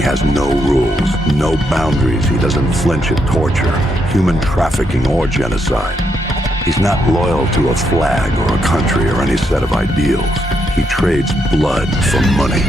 He has no rules, no boundaries. He doesn't flinch at torture, human trafficking, or genocide. He's not loyal to a flag or a country or any set of ideals. He trades blood for money.